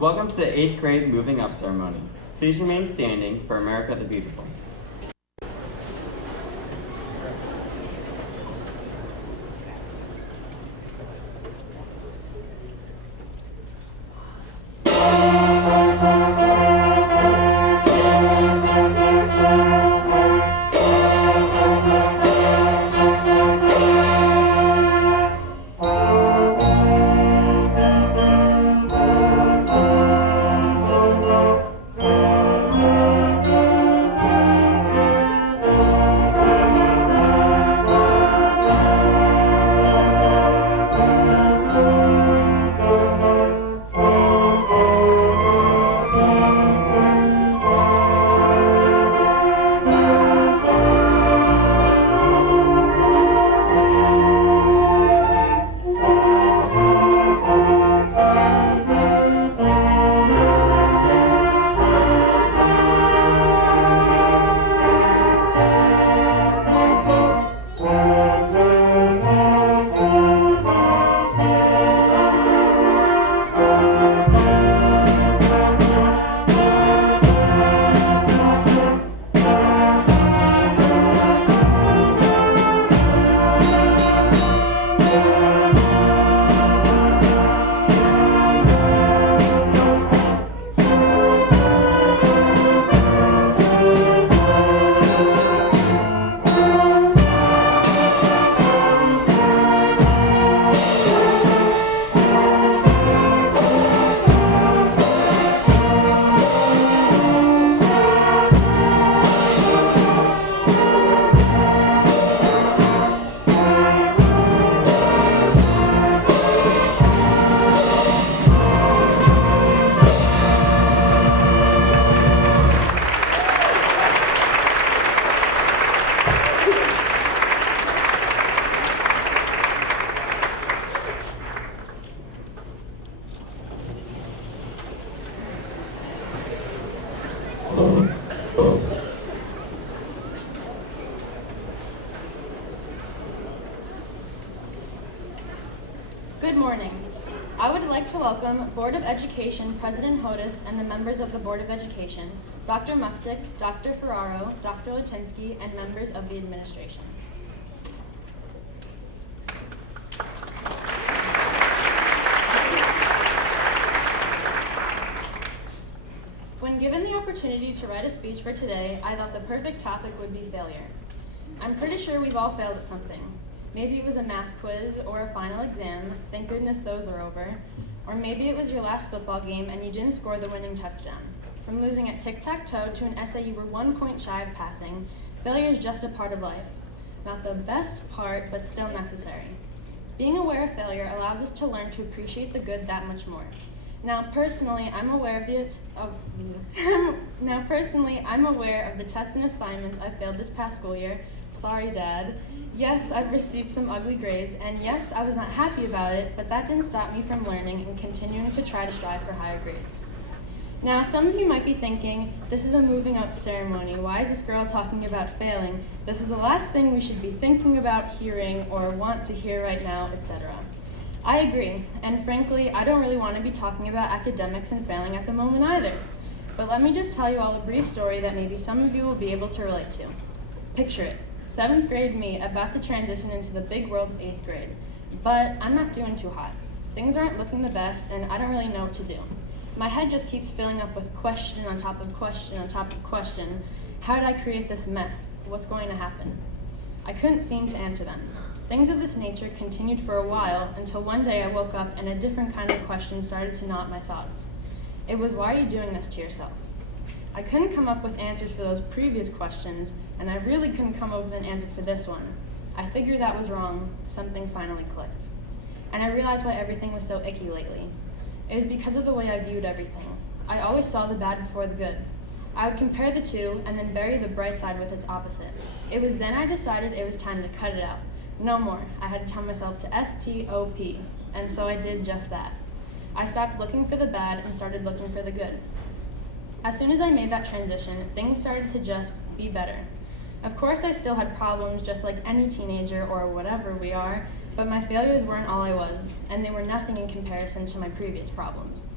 Welcome to the 8th grade moving up ceremony. Please remain standing for America the Beautiful. Good morning. I would like to welcome Board of Education President Hodis and the members of the Board of Education, Dr. Mustick, Dr. Ferraro, Dr. Latinsky, and members of the administration. When given the opportunity to write a speech for today, I thought the perfect topic would be failure. I'm pretty sure we've all failed at something. Maybe it was a math quiz or a final exam, thank goodness those are over. Or maybe it was your last football game and you didn't score the winning touchdown. From losing at tic-tac-toe to an essay you were 1 point shy of passing, failure is just a part of life. Not the best part, but still necessary. Being aware of failure allows us to learn to appreciate the good that much more. Now personally, I'm aware of the tests and assignments I failed this past school year. Sorry, Dad. Yes, I've received some ugly grades, and yes, I was not happy about it, but that didn't stop me from learning and continuing to try to strive for higher grades. Now, some of you might be thinking, this is a moving up ceremony. Why is this girl talking about failing? This is the last thing we should be thinking about hearing or want to hear right now, etc. I agree, and frankly, I don't really want to be talking about academics and failing at the moment either. But let me just tell you all a brief story that maybe some of you will be able to relate to. Picture it. 7th grade me about to transition into the big world of 8th grade. But I'm not doing too hot. Things aren't looking the best, and I don't really know what to do. My head just keeps filling up with question on top of question on top of question. How did I create this mess? What's going to happen? I couldn't seem to answer them. Things of this nature continued for a while until one day I woke up and a different kind of question started to knot my thoughts. It was, why are you doing this to yourself? I couldn't come up with answers for those previous questions, and I really couldn't come up with an answer for this one. I figured that was wrong. Something finally clicked. And I realized why everything was so icky lately. It was because of the way I viewed everything. I always saw the bad before the good. I would compare the two and then bury the bright side with its opposite. It was then I decided it was time to cut it out. No more. I had to tell myself to S-T-O-P, and so I did just that. I stopped looking for the bad and started looking for the good. As soon as I made that transition, things started to just be better. Of course, I still had problems just like any teenager or whatever we are, but my failures weren't all I was, and they were nothing in comparison to my previous problems.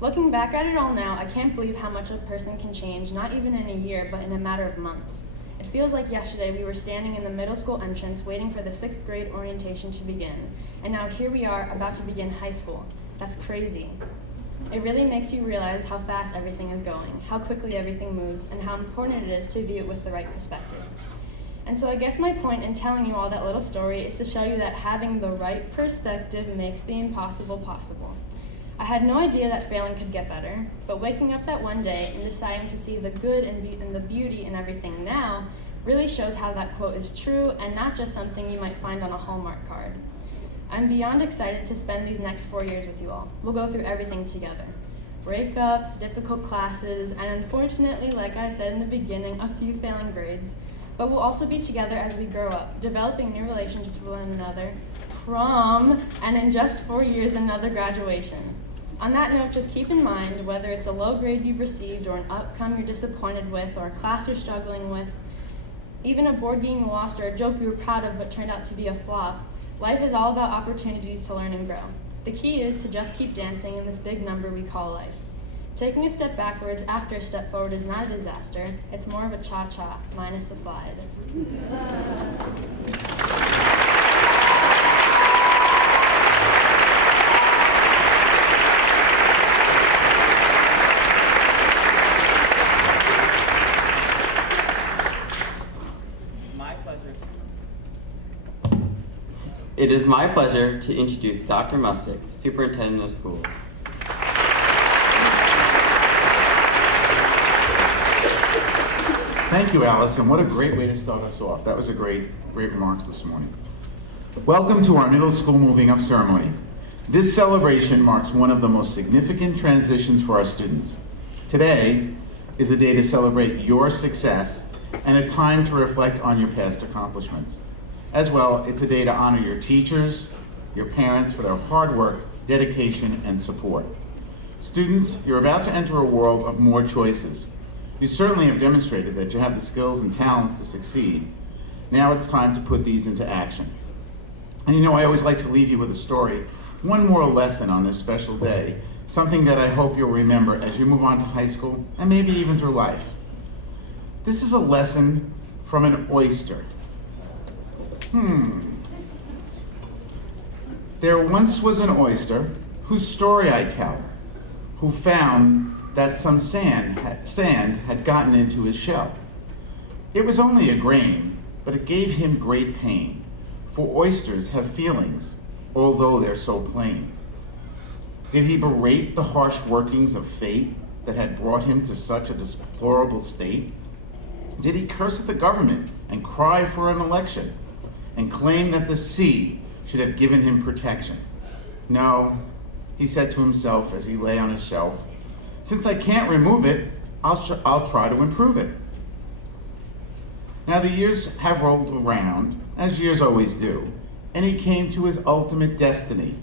Looking back at it all now, I can't believe how much a person can change, not even in a year, but in a matter of months. It feels like yesterday we were standing in the middle school entrance waiting for the 6th grade orientation to begin, and now here we are about to begin high school. That's crazy. It really makes you realize how fast everything is going, how quickly everything moves, and how important it is to view it with the right perspective. And so I guess my point in telling you all that little story is to show you that having the right perspective makes the impossible possible. I had no idea that failing could get better, but waking up that one day and deciding to see the good and the beauty in everything now really shows how that quote is true and not just something you might find on a Hallmark card. I'm beyond excited to spend these next 4 years with you all. We'll go through everything together. Breakups, difficult classes, and unfortunately, like I said in the beginning, a few failing grades. But we'll also be together as we grow up, developing new relationships with one another, prom, and in just 4 years, another graduation. On that note, just keep in mind, whether it's a low grade you've received or an outcome you're disappointed with or a class you're struggling with, even a board game you lost or a joke you were proud of but turned out to be a flop, life is all about opportunities to learn and grow. The key is to just keep dancing in this big number we call life. Taking a step backwards after a step forward is not a disaster. It's more of a cha-cha, minus the slide. It is my pleasure to introduce Dr. Mustick, Superintendent of Schools. Thank you, Alice, and what a great way to start us off. That was a great remarks this morning. Welcome to our middle school moving up ceremony. This celebration marks one of the most significant transitions for our students. Today is a day to celebrate your success and a time to reflect on your past accomplishments. As well, it's a day to honor your teachers, your parents for their hard work, dedication, and support. Students, you're about to enter a world of more choices. You certainly have demonstrated that you have the skills and talents to succeed. Now it's time to put these into action. And you know, I always like to leave you with a story, one more lesson on this special day, something that I hope you'll remember as you move on to high school and maybe even through life. This is a lesson from an oyster. There once was an oyster whose story I tell, who found that some sand had gotten into his shell. It was only a grain, but it gave him great pain, for oysters have feelings, although they're so plain. Did he berate the harsh workings of fate that had brought him to such a deplorable state? Did he curse at the government and cry for an election and claim that the sea should have given him protection? No, he said to himself as he lay on his shelf, since I can't remove it, I'll try to improve it. Now the years have rolled around, as years always do, and he came to his ultimate destiny,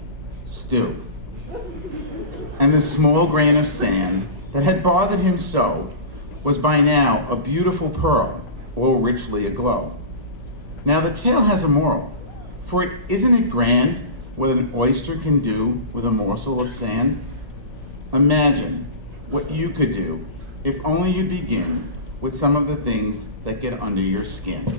stew. And the small grain of sand that had bothered him so was by now a beautiful pearl, all richly aglow. Now the tale has a moral, for isn't it grand what an oyster can do with a morsel of sand? Imagine what you could do if only you begin with some of the things that get under your skin.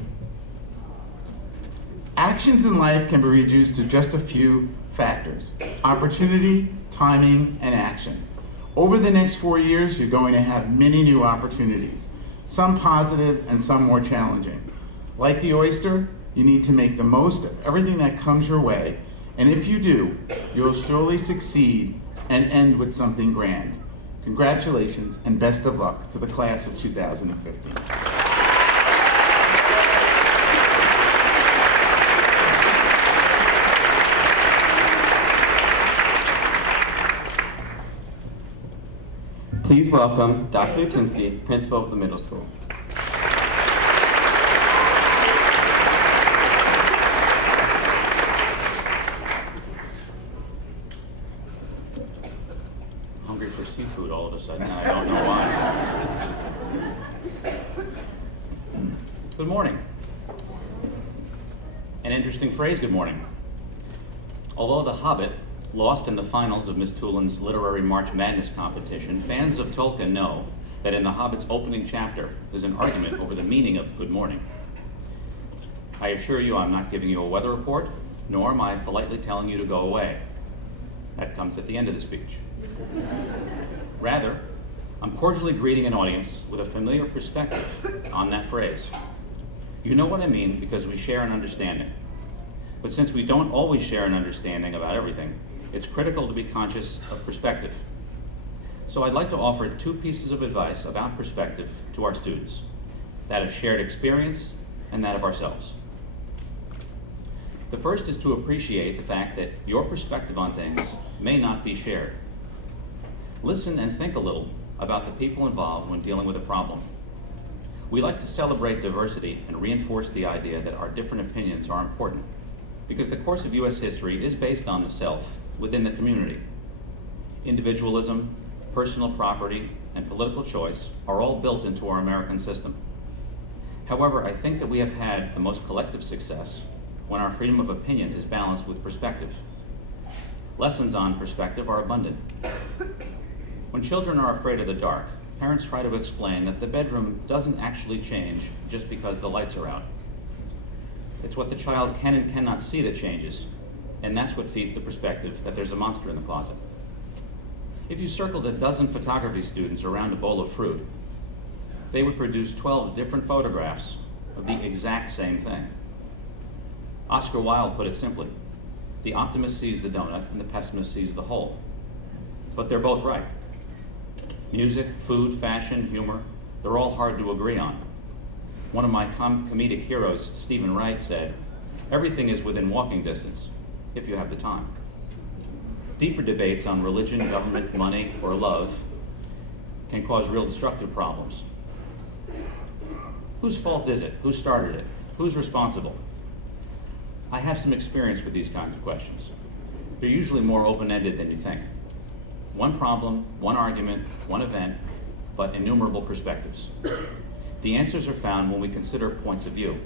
Actions in life can be reduced to just a few factors: opportunity, timing, and action. Over the next 4 years, you're going to have many new opportunities, some positive and some more challenging. Like the oyster, you need to make the most of everything that comes your way, and if you do, you'll surely succeed and end with something grand. Congratulations and best of luck to the class of 2015. Please welcome Dr. Lutinsky, principal of the middle school. Hungry for seafood all of a sudden, I don't know why. Good morning. An interesting phrase, good morning. Although the Hobbit lost in the finals of Miss Toolin's Literary March Madness competition, fans of Tolkien know that in The Hobbit's opening chapter is an argument over the meaning of good morning. I assure you I'm not giving you a weather report, nor am I politely telling you to go away. That comes at the end of the speech. Rather, I'm cordially greeting an audience with a familiar perspective on that phrase. You know what I mean because we share an understanding. But since we don't always share an understanding about everything, it's critical to be conscious of perspective. So I'd like to offer 2 pieces of advice about perspective to our students, that of shared experience and that of ourselves. The first is to appreciate the fact that your perspective on things may not be shared. Listen and think a little about the people involved when dealing with a problem. We like to celebrate diversity and reinforce the idea that our different opinions are important, because the course of U.S. history is based on the self within the community. Individualism, personal property, and political choice are all built into our American system. However, I think that we have had the most collective success when our freedom of opinion is balanced with perspective. Lessons on perspective are abundant. When children are afraid of the dark, parents try to explain that the bedroom doesn't actually change just because the lights are out. It's what the child can and cannot see that changes, and that's what feeds the perspective that there's a monster in the closet. If you circled a dozen photography students around a bowl of fruit, they would produce 12 different photographs of the exact same thing. Oscar Wilde put it simply, the optimist sees the donut and the pessimist sees the hole. But they're both right. Music, food, fashion, humor, they're all hard to agree on. One of my comedic heroes, Stephen Wright, said, everything is within walking distance, if you have the time. Deeper debates on religion, government, money, or love can cause real destructive problems. Whose fault is it? Who started it? Who's responsible? I have some experience with these kinds of questions. They're usually more open-ended than you think. One problem, one argument, one event, but innumerable perspectives. The answers are found when we consider points of view,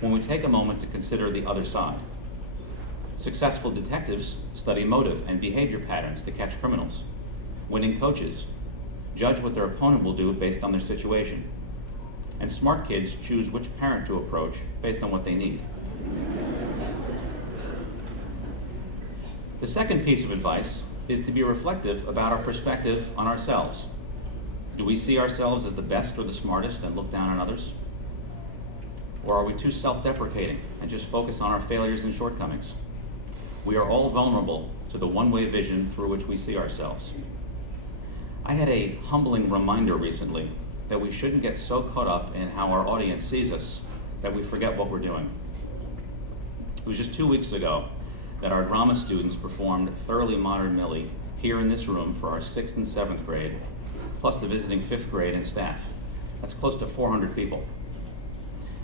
when we take a moment to consider the other side. Successful detectives study motive and behavior patterns to catch criminals. Winning coaches judge what their opponent will do based on their situation. And smart kids choose which parent to approach based on what they need. The second piece of advice is to be reflective about our perspective on ourselves. Do we see ourselves as the best or the smartest and look down on others? Or are we too self-deprecating and just focus on our failures and shortcomings? We are all vulnerable to the one-way vision through which we see ourselves. I had a humbling reminder recently that we shouldn't get so caught up in how our audience sees us that we forget what we're doing. It was just 2 weeks ago that our drama students performed Thoroughly Modern Millie here in this room for our 6th and 7th grade, plus the visiting 5th grade and staff. That's close to 400 people.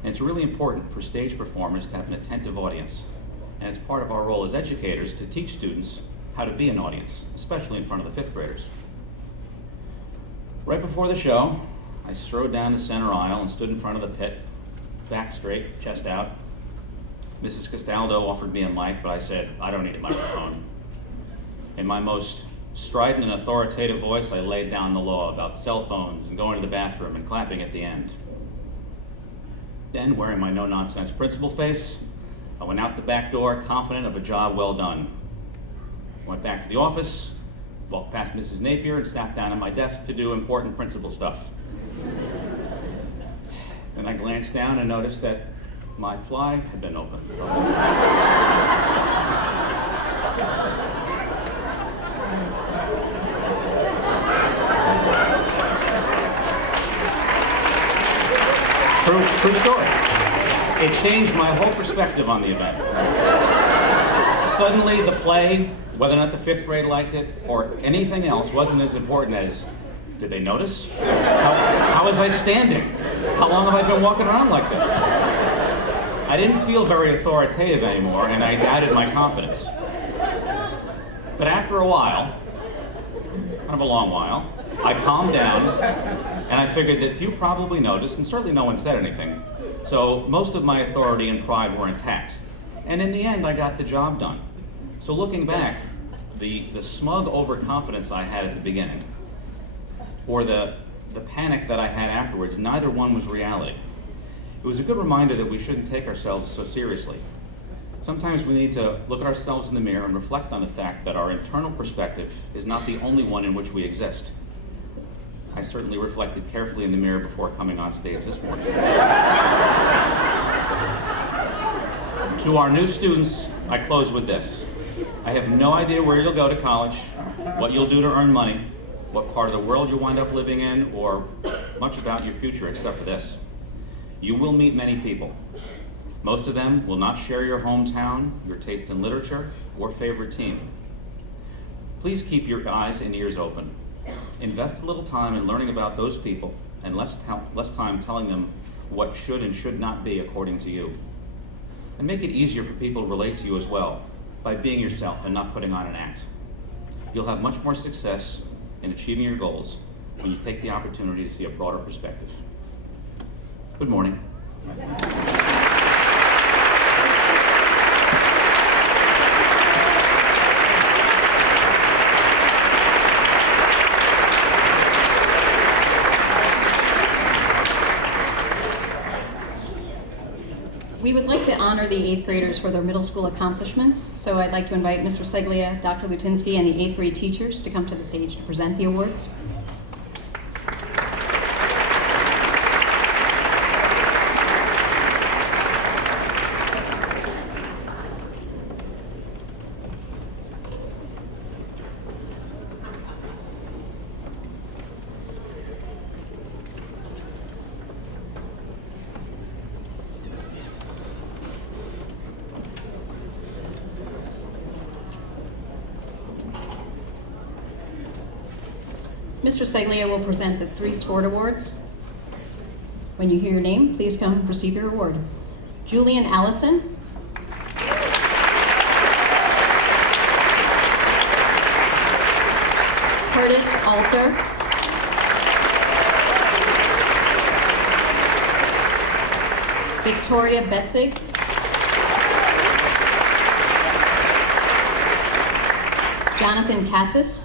And it's really important for stage performers to have an attentive audience. And it's part of our role as educators to teach students how to be an audience, especially in front of the 5th graders. Right before the show, I strode down the center aisle and stood in front of the pit, back straight, chest out. Mrs. Castaldo offered me a mic, but I said, I don't need a microphone. In my most strident and authoritative voice, I laid down the law about cell phones and going to the bathroom and clapping at the end. Then, wearing my no-nonsense principal face, I went out the back door, confident of a job well done. Went back to the office, walked past Mrs. Napier, and sat down at my desk to do important principal stuff. Then I glanced down and noticed that my fly had been open. True story. It changed my whole perspective on the event. Suddenly the play, whether or not the 5th grade liked it or anything else, wasn't as important as, did they notice? How was I standing? How long have I been walking around like this? I didn't feel very authoritative anymore, and I doubted my confidence. But after a while, kind of a long while, I calmed down, and I figured that few probably noticed, and certainly no one said anything. So most of my authority and pride were intact. And in the end, I got the job done. So looking back, the smug overconfidence I had at the beginning, or the panic that I had afterwards, neither one was reality. It was a good reminder that we shouldn't take ourselves so seriously. Sometimes we need to look at ourselves in the mirror and reflect on the fact that our internal perspective is not the only one in which we exist. I certainly reflected carefully in the mirror before coming on stage this morning. To our new students, I close with this. I have no idea where you'll go to college, what you'll do to earn money, what part of the world you'll wind up living in, or much about your future except for this. You will meet many people. Most of them will not share your hometown, your taste in literature, or favorite team. Please keep your eyes and ears open. Invest a little time in learning about those people and less time telling them what should and should not be according to you. And make it easier for people to relate to you as well by being yourself and not putting on an act. You'll have much more success in achieving your goals when you take the opportunity to see a broader perspective. Good morning. We would like to honor the 8th graders for their middle school accomplishments, so I'd like to invite Mr. Seglia, Dr. Lutinsky, and the 8th grade teachers to come to the stage to present the awards. Mr. Seglia will present the 3 sport awards. When you hear your name, please come receive your award. Julian Allison. Curtis Alter. Victoria Betzig. Jonathan Cassis.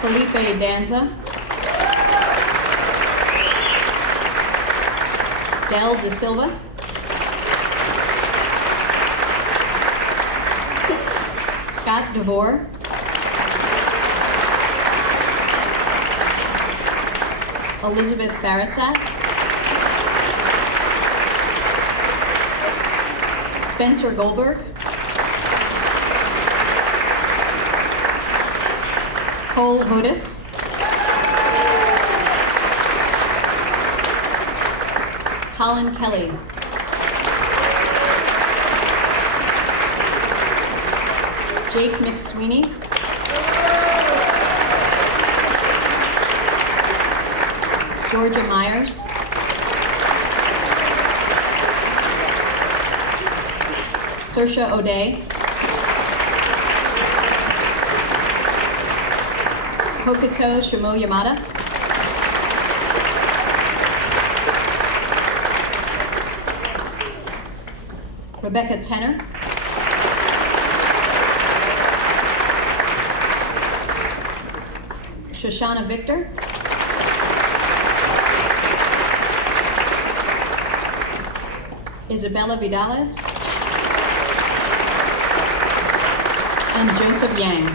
Felipe Danza. Del De Silva. Scott DeVore. Elizabeth Farasat. Spencer Goldberg. Cole Hodis. Colin Kelly. Jake McSweeney. Georgia Myers. Saoirse O'Day. Hokuto Shimoyamada. Rebecca Tenner. Shoshana Victor. Isabella Vidales. And Joseph Yang.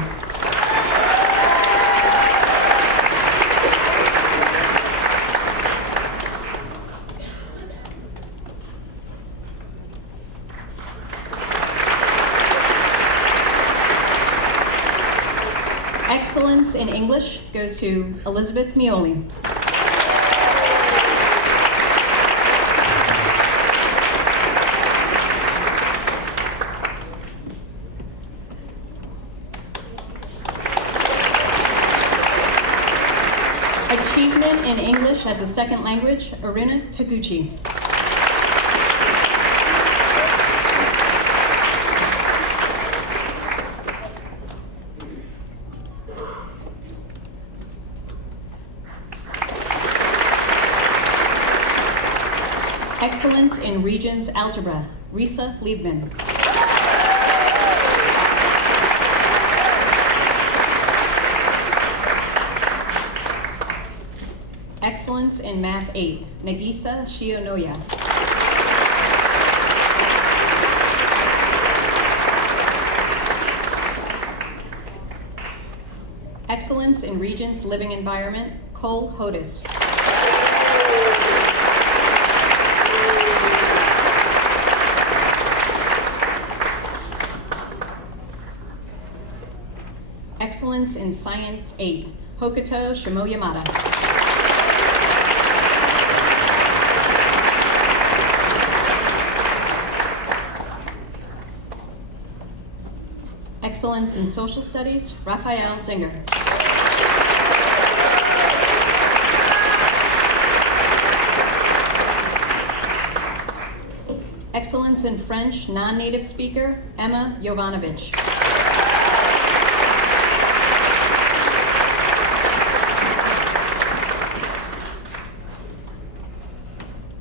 Excellence in English goes to Elizabeth Mioli. Achievement in English as a second language, Arina Taguchi. Excellence in Regions Algebra, Risa Liebman. Excellence in Math 8, Nagisa Shionoya. Excellence in Regents Living Environment, Cole Hodis. Excellence in Science 8, Hokuto Shimoyamada. Excellence in Social Studies, Raphael Singer. Excellence in French, non-native speaker, Emma Jovanovic.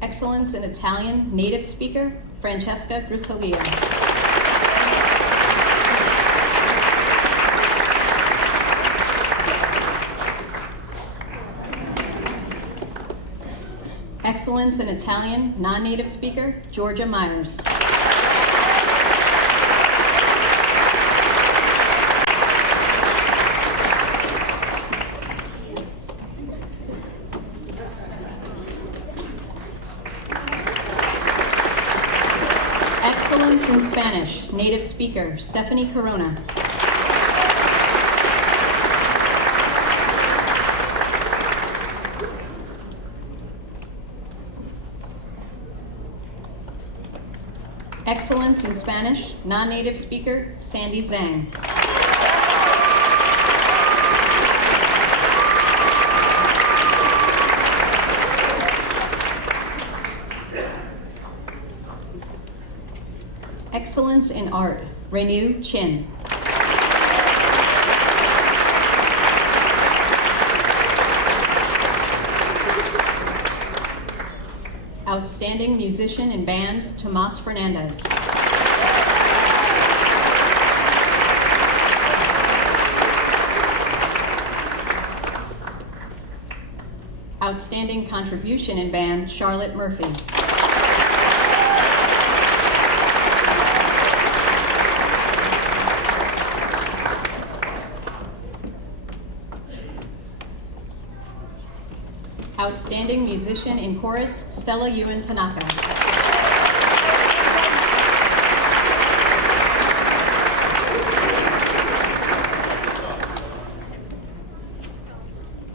Excellence in Italian, native speaker, Francesca Grisolia. Excellence in Italian, non-native speaker, Georgia Myers. Excellence in Spanish, native speaker, Stephanie Corona. Excellence in Spanish, non-native speaker, Sandy Zhang. Excellence in Art, Renew Chin. Outstanding Musician in Band, Tomas Fernandez. Outstanding Contribution in Band, Charlotte Murphy. Outstanding Musician in Chorus, Stella Yuen Tanaka.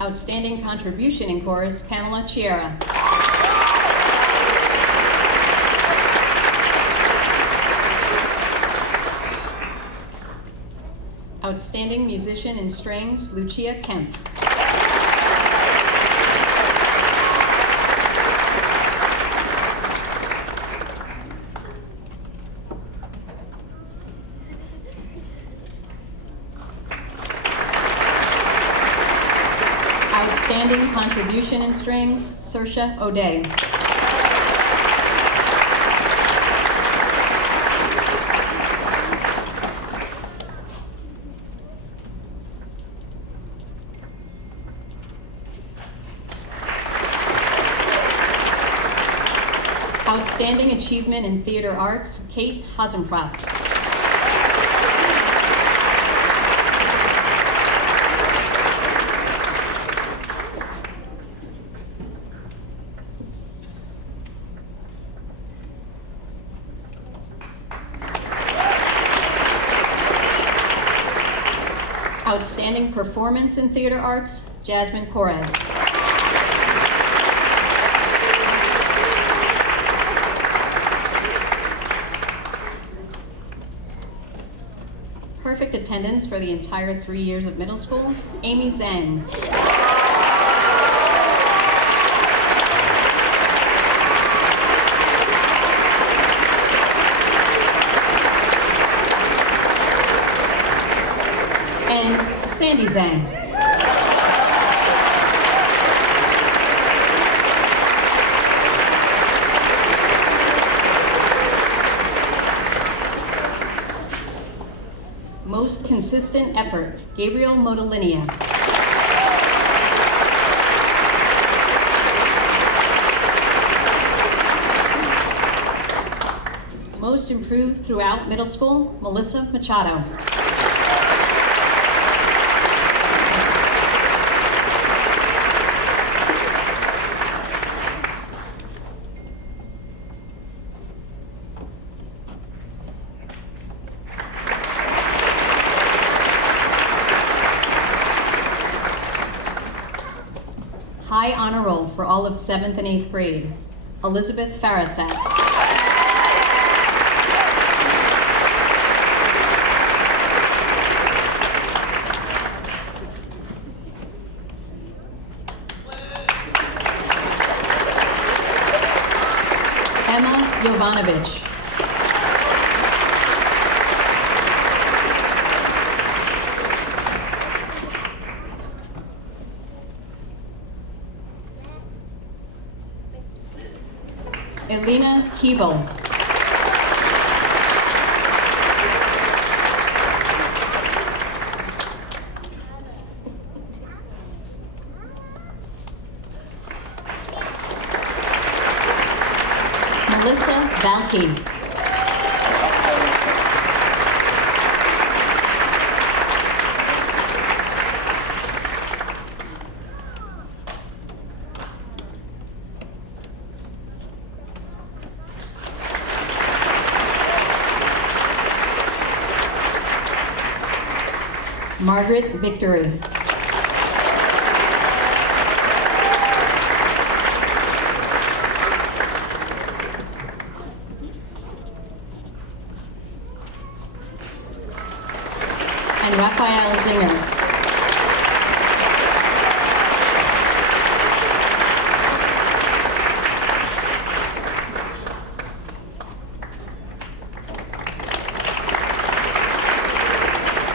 Outstanding Contribution in Chorus, Pamela Chiera. Outstanding Musician in Strings, Lucia Kempf. Outstanding Contribution in Strings, Saoirse O'Day. Outstanding Achievement in Theater Arts, Kate Hasenfratz. Outstanding Performance in Theater Arts, Jasmine Correz. Perfect attendance for the entire 3 years of middle school, Amy Zhang. And Sandy Zhang. Most consistent effort, Gabriel Modolinia. Most improved throughout middle school, Melissa Machado. High honor roll for all of 7th and 8th grade, Elizabeth Farasat. Emma Jovanovich. Elena Keeble. Melissa Balke. Margaret Victory. And Raphael Zinger.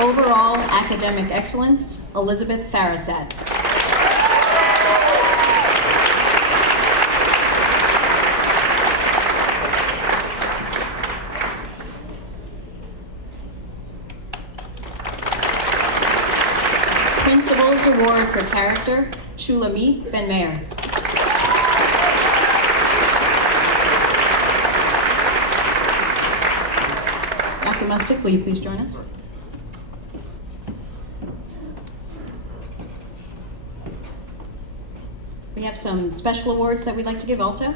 Overall academic excellence, Elizabeth Farasat. Principal's Award for Character, Shulamit Ben-Meir. Dr. Mustick, will you please join us? We have some special awards that we'd like to give also.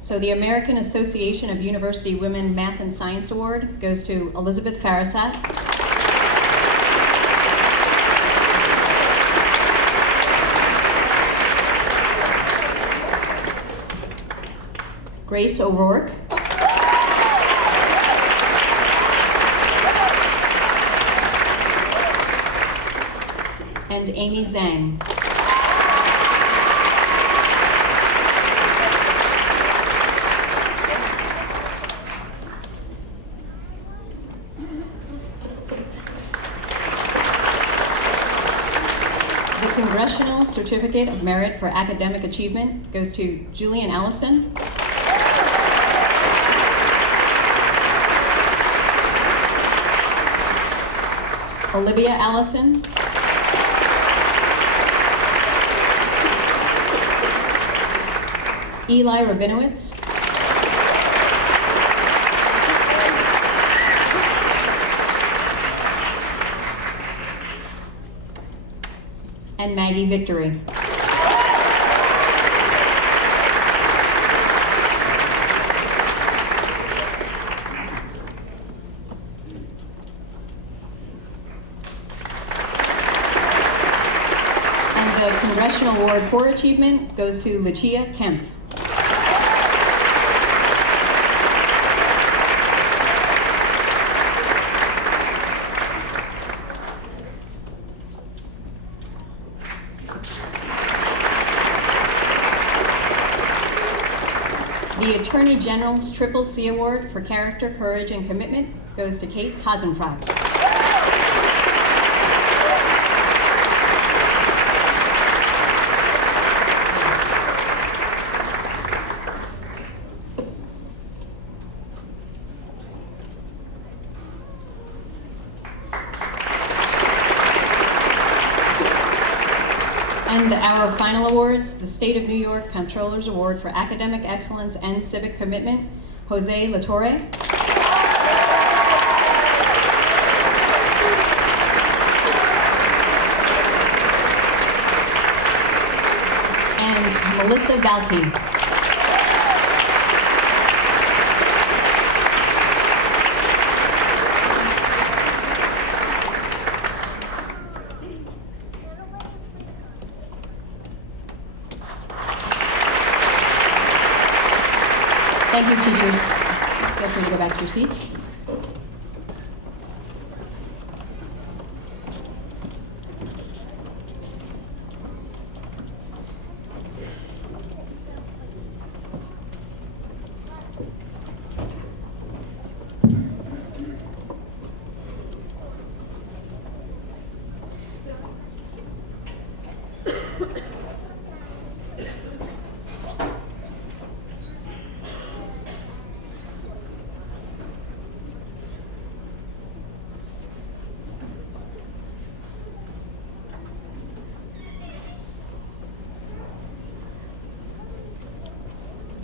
So the American Association of University Women Math and Science Award goes to Elizabeth Farasat. Grace O'Rourke. And Amy Zhang. The Congressional Certificate of Merit for Academic Achievement goes to Julian Allison. Olivia Allison. Eli Rabinowitz. And Maggie Victory. And the Congressional Award for Achievement goes to Lucia Kempf. The Attorney General's Triple C Award for Character, Courage, and Commitment goes to Kate Hasenfratz. And our final awards, the State of New York Comptroller's Award for Academic Excellence and Civic Commitment, Jose Latorre. And Melissa Balke. Thank you, teachers. Feel free to go back to your seats.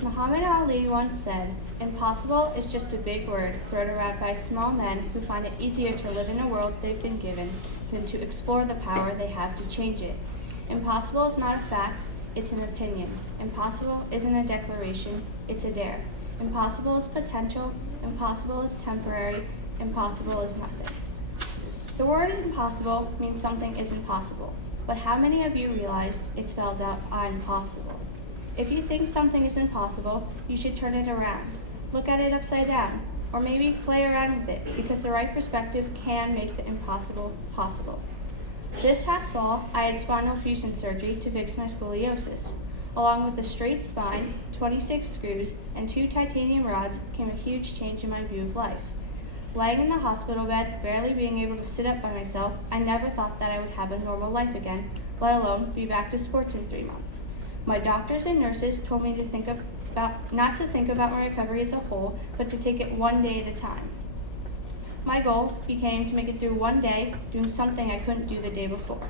Muhammad Ali once said, "Impossible is just a big word thrown around by small men who find it easier to live in a world they've been given than to explore the power they have to change it. Impossible is not a fact, it's an opinion. Impossible isn't a declaration, it's a dare. Impossible is potential, impossible is temporary, impossible is nothing." The word impossible means something isn't possible, but how many of you realized it spells out I'm possible? If you think something is impossible, you should turn it around. Look at it upside down, or maybe play around with it, because the right perspective can make the impossible possible. This past fall, I had spinal fusion surgery to fix my scoliosis. Along with a straight spine, 26 screws, and 2 titanium rods came a huge change in my view of life. Lying in the hospital bed, barely being able to sit up by myself, I never thought that I would have a normal life again, let alone be back to sports in 3 months. My doctors and nurses told me not to think about my recovery as a whole, but to take it one day at a time. My goal became to make it through one day doing something I couldn't do the day before.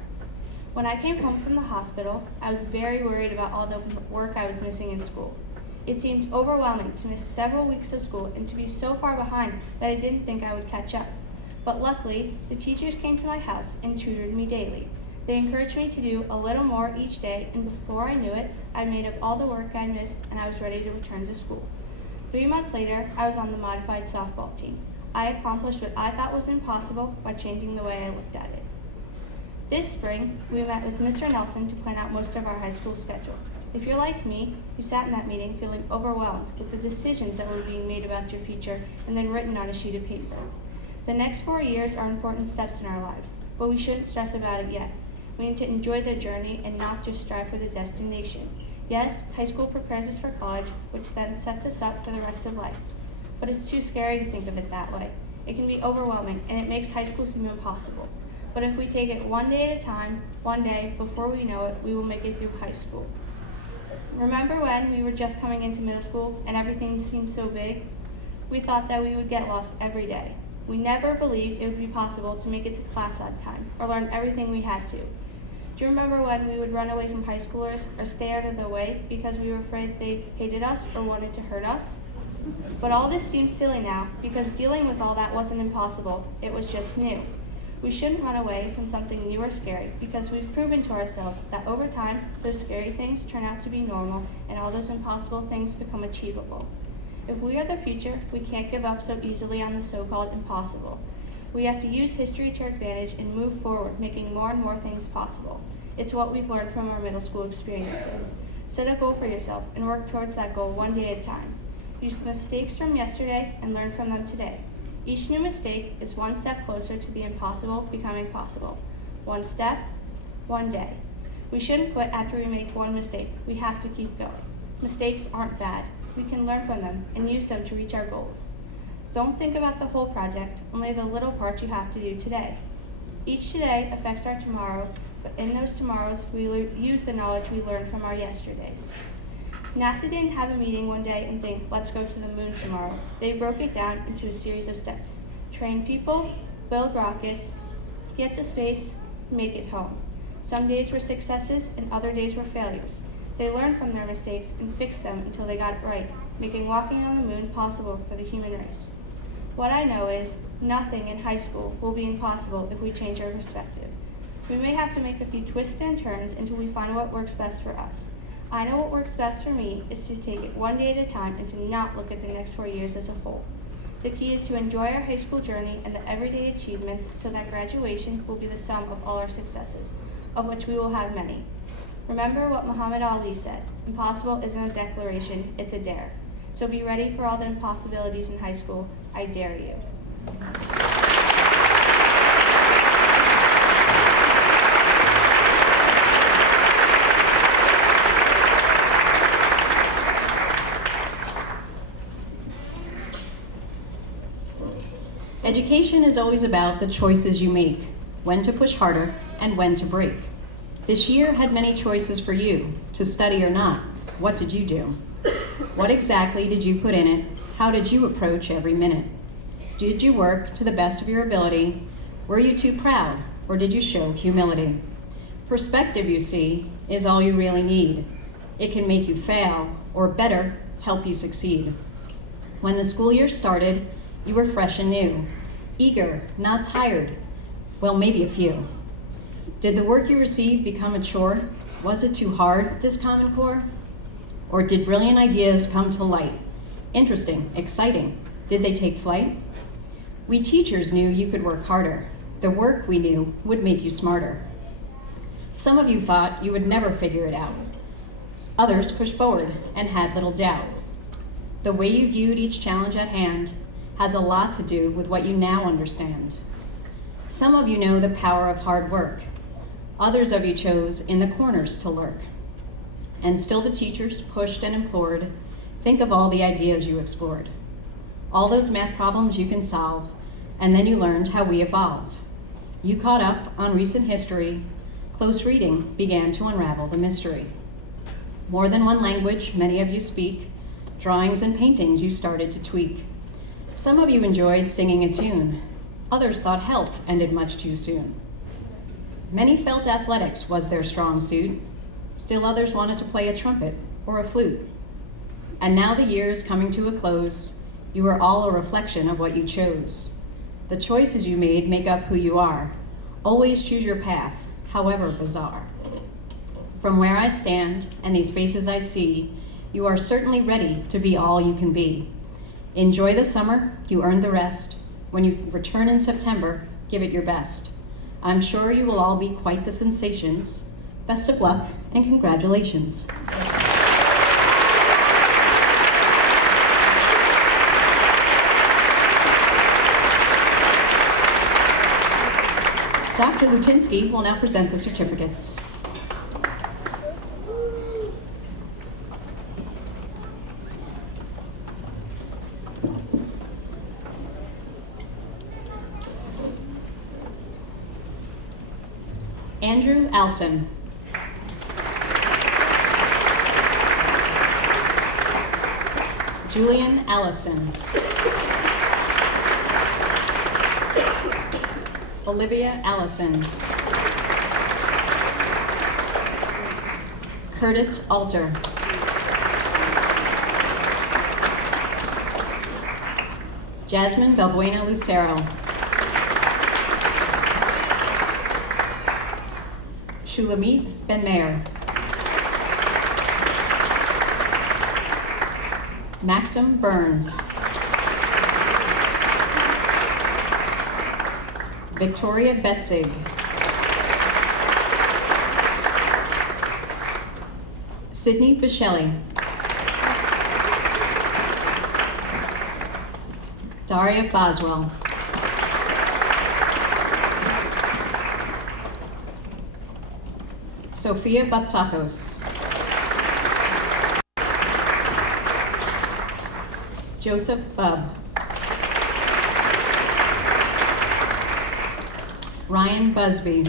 When I came home from the hospital, I was very worried about all the work I was missing in school. It seemed overwhelming to miss several weeks of school and to be so far behind that I didn't think I would catch up. But luckily, the teachers came to my house and tutored me daily. They encouraged me to do a little more each day, and before I knew it, I made up all the work I missed and I was ready to return to school. 3 months later, I was on the modified softball team. I accomplished what I thought was impossible by changing the way I looked at it. This spring, we met with Mr. Nelson to plan out most of our high school schedule. If you're like me, you sat in that meeting feeling overwhelmed with the decisions that were being made about your future and then written on a sheet of paper. The next 4 years are important steps in our lives, but we shouldn't stress about it yet. We need to enjoy the journey and not just strive for the destination. Yes, high school prepares us for college, which then sets us up for the rest of life. But it's too scary to think of it that way. It can be overwhelming, and it makes high school seem impossible. But if we take it one day at a time, one day, before we know it, we will make it through high school. Remember when we were just coming into middle school and everything seemed so big? We thought that we would get lost every day. We never believed it would be possible to make it to class on time or learn everything we had to. Do you remember when we would run away from high schoolers or stay out of their way because we were afraid they hated us or wanted to hurt us? But all this seems silly now because dealing with all that wasn't impossible, it was just new. We shouldn't run away from something new or scary because we've proven to ourselves that over time, those scary things turn out to be normal and all those impossible things become achievable. If we are the future, we can't give up so easily on the so-called impossible. We have to use history to our advantage and move forward, making more and more things possible. It's what we've learned from our middle school experiences. Set a goal for yourself and work towards that goal one day at a time. Use the mistakes from yesterday and learn from them today. Each new mistake is one step closer to the impossible becoming possible. One step, one day. We shouldn't quit after we make one mistake. We have to keep going. Mistakes aren't bad. We can learn from them and use them to reach our goals. Don't think about the whole project, only the little parts you have to do today. Each today affects our tomorrow, but in those tomorrows, we use the knowledge we learned from our yesterdays. NASA didn't have a meeting one day and think, let's go to the moon tomorrow. They broke it down into a series of steps. Train people, build rockets, get to space, make it home. Some days were successes and other days were failures. They learned from their mistakes and fixed them until they got it right, making walking on the moon possible for the human race. What I know is nothing in high school will be impossible if we change our perspective. We may have to make a few twists and turns until we find what works best for us. I know what works best for me is to take it one day at a time and to not look at the next 4 years as a whole. The key is to enjoy our high school journey and the everyday achievements so that graduation will be the sum of all our successes, of which we will have many. Remember what Muhammad Ali said, impossible isn't a declaration, it's a dare. So be ready for all the impossibilities in high school. I dare you. Education is always about the choices you make, when to push harder and when to break. This year had many choices for you, to study or not. What did you do? What exactly did you put in it? How did you approach every minute? Did you work to the best of your ability? Were you too proud, or did you show humility? Perspective, you see, is all you really need. It can make you fail, or better, help you succeed. When the school year started, you were fresh and new, eager, not tired, well, maybe a few. Did the work you received become a chore? Was it too hard, this Common Core? Or did brilliant ideas come to light? Interesting, exciting, did they take flight? We teachers knew you could work harder. The work we knew would make you smarter. Some of you thought you would never figure it out. Others pushed forward and had little doubt. The way you viewed each challenge at hand has a lot to do with what you now understand. Some of you know the power of hard work. Others of you chose in the corners to lurk. And still the teachers pushed and implored, think of all the ideas you explored. All those math problems you can solve, and then you learned how we evolve. You caught up on recent history. Close reading began to unravel the mystery. More than one language many of you speak. Drawings and paintings you started to tweak. Some of you enjoyed singing a tune. Others thought health ended much too soon. Many felt athletics was their strong suit. Still others wanted to play a trumpet or a flute. And now the year is coming to a close. You are all a reflection of what you chose. The choices you made make up who you are. Always choose your path, however bizarre. From where I stand and these faces I see, you are certainly ready to be all you can be. Enjoy the summer, you earned the rest. When you return in September, give it your best. I'm sure you will all be quite the sensations. Best of luck and congratulations. Dr. Lutinsky will now present the certificates. Andrew Alson. Julian Allison. Olivia Allison. Curtis Alter. Jasmine Balbuena Lucero. Shulamit Ben Meir. Maxim Burns. Victoria Betzig. Sydney Bishelli. Daria Boswell. Sophia Batsakos. Joseph Bubb. Ryan Busby.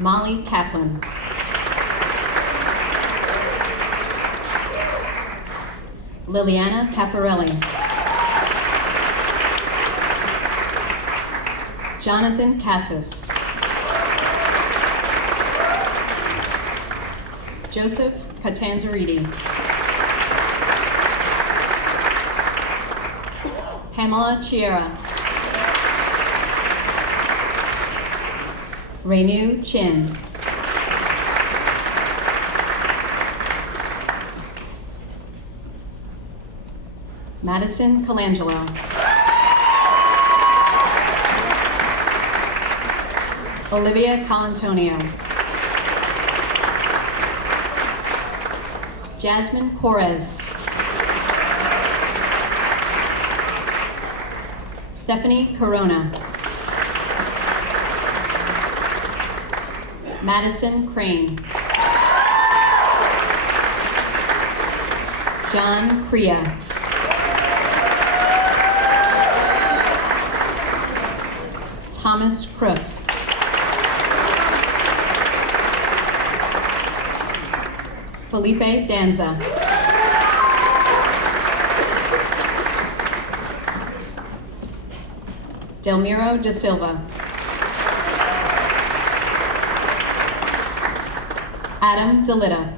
Molly Kaplan. Liliana Caparelli. Jonathan Cassis. Joseph Catanzariti. Pamela Chiera. Renew Chin. Madison Colangelo. Olivia Colantonio. Jasmine Correz. Stephanie Corona. Madison Crane. John Crea. Thomas Crook. Felipe Danza. Delmiro De Silva. Adam DeLitta.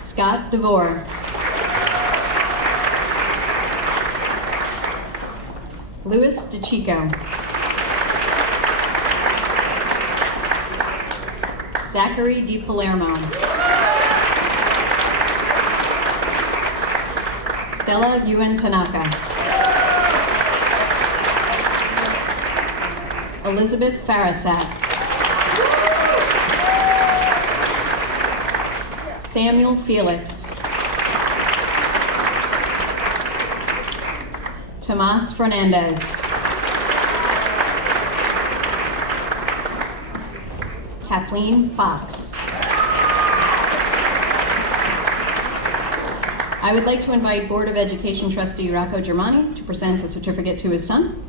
Scott DeVore. Louis DeChico. Zachary Di Palermo. Stella Yuen Tanaka. Elizabeth Farasat. Samuel Felix. Tomas Fernandez. Kathleen Fox. I would like to invite Board of Education trustee Rocco Germani to present a certificate to his son.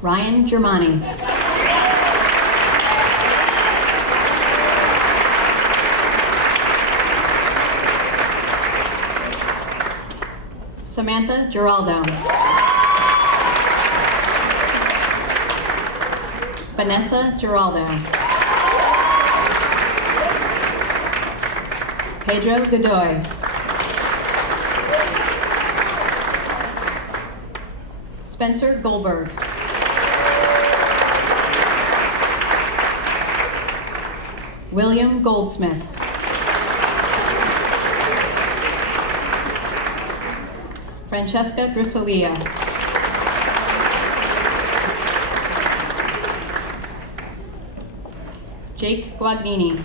Ryan Germani. Samantha Giraldo. Vanessa Giraldo. Pedro Godoy. Spencer Goldberg. William Goldsmith. Francesca Grisolia. Jake Guagnini.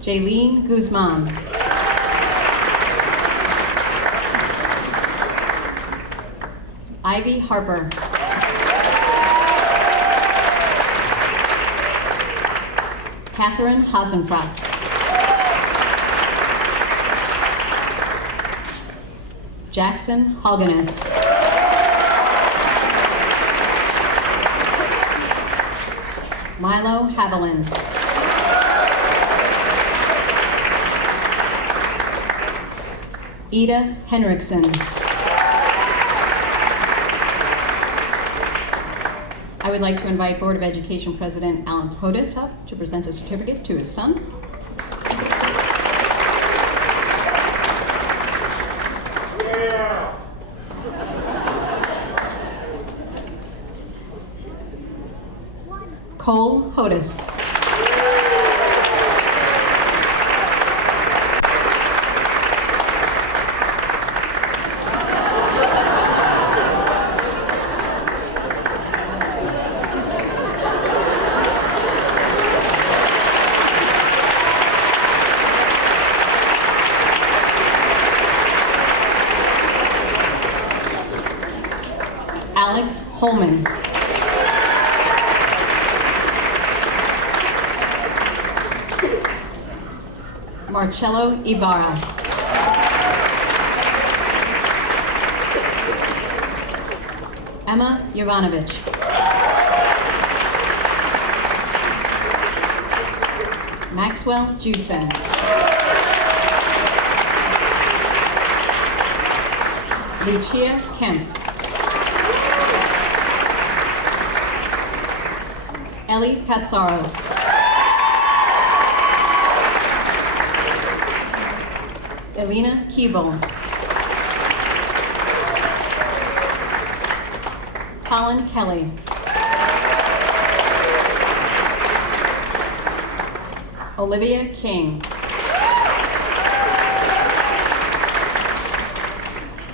Jaylene Guzman. Ivy Harper. Catherine Hasenfratz. Jackson Hogganis. Milo Haviland. Ida Henriksen. I would like to invite Board of Education President Alan Hodis up to present a certificate to his son. Cole Hodis. Alex Holman. Marcello Ibarra. Emma Jovanovic. Maxwell Jusen. Lucia Kemp. Ellie Katsaros. Elena Keeble. Colin Kelly. Olivia King.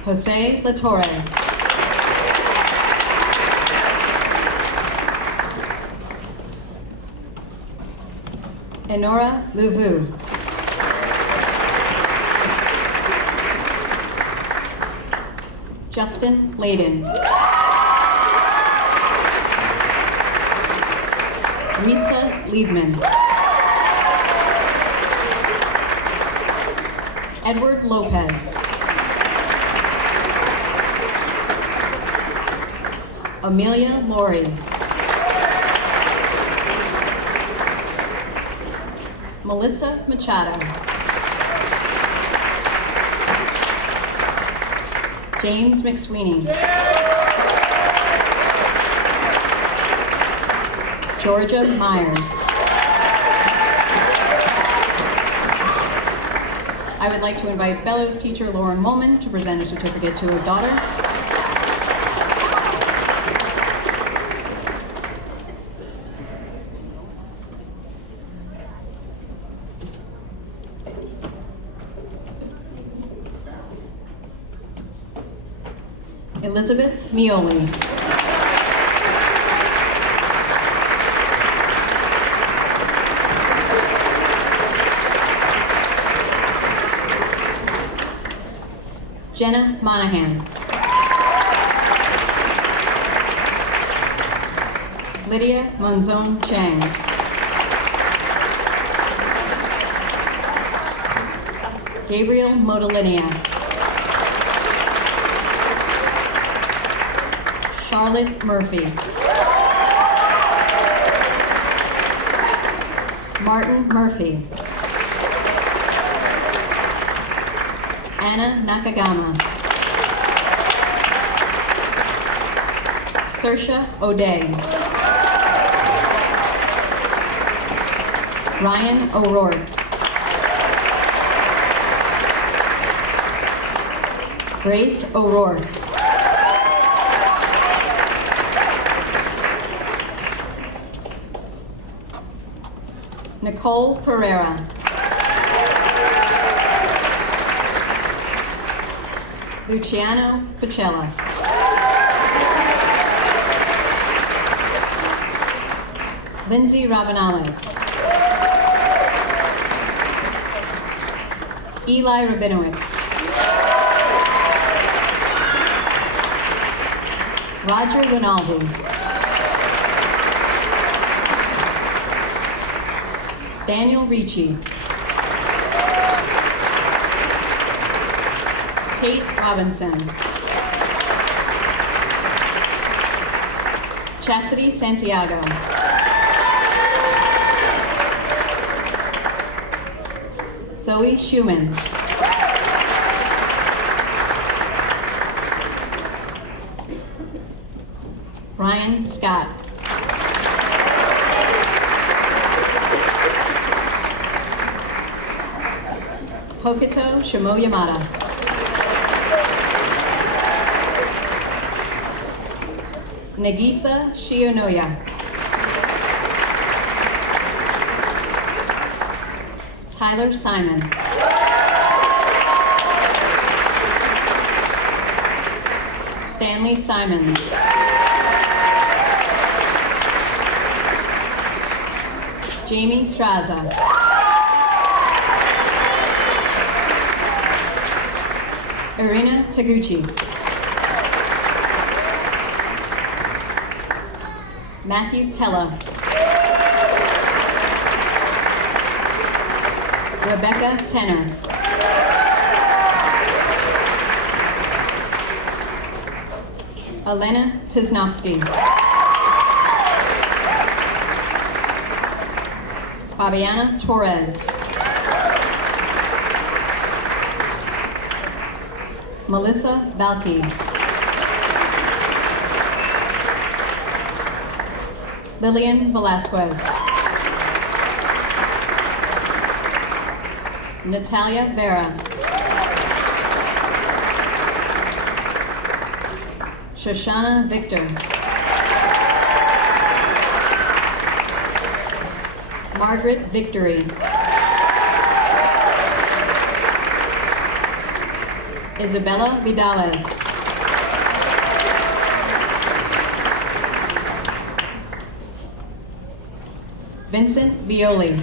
Jose Latorre. Enora Luvu. Justin Layden. Lisa Liebman. Edward Lopez. Amelia Laurie. Melissa Machado. James McSweeney. Georgia Myers. I would like to invite Bellows teacher Lauren Molman to present a certificate to her daughter. Elizabeth Mioli. Jenna Monahan. Lydia Monzon Chang. Gabriel Modolinia. Charlotte Murphy. Martin Murphy. Anna Nakagama. Saoirse O'Day. Ryan O'Rourke. Grace O'Rourke. Nicole Pereira. Luciano Pacella. Lindsay Rabanales. Eli Rabinowitz. Roger Rinaldi. Daniel Ricci. Tate Robinson. Chastity Santiago. Zoe Schumann. Ryan Scott. Hokuto Shimoyamada. Nagisa Shionoya. Tyler Simon. Stanley Simons. Jamie Straza. Irina Taguchi. Matthew Tella. Rebecca Tenner. Elena Tisnovsky. Fabiana Torres. Melissa Balke. Lillian Velasquez. Natalia Vera. Shoshana Victor. Margaret Victory. Isabella Vidales. Vincent Violi.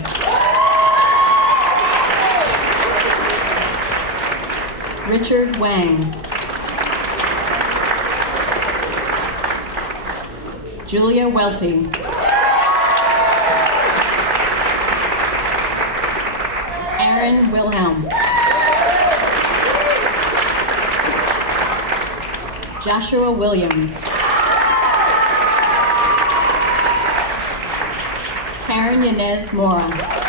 Richard Wang. Julia Welty. Aaron Wilhelm. Joshua Williams. Karen Yanez Mora.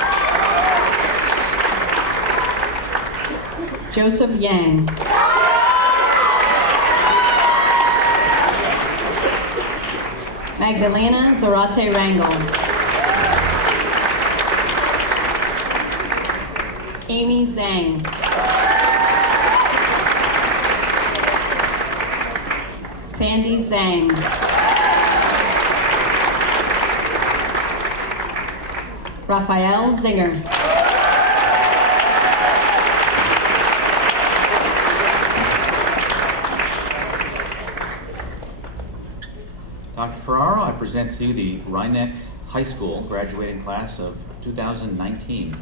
Joseph Yang. Magdalena Zarate Rangel. Amy Zhang. Sandy Zhang. Raphael Zinger. Dr. Ferraro, I present to you the Rhinebeck High School graduating class of 2019.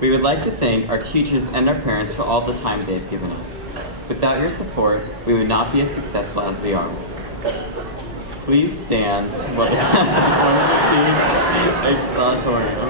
We would like to thank our teachers and our parents for all the time they've given us. Without your support, we would not be as successful as we are. Please stand for the class of 2015 extravatorium.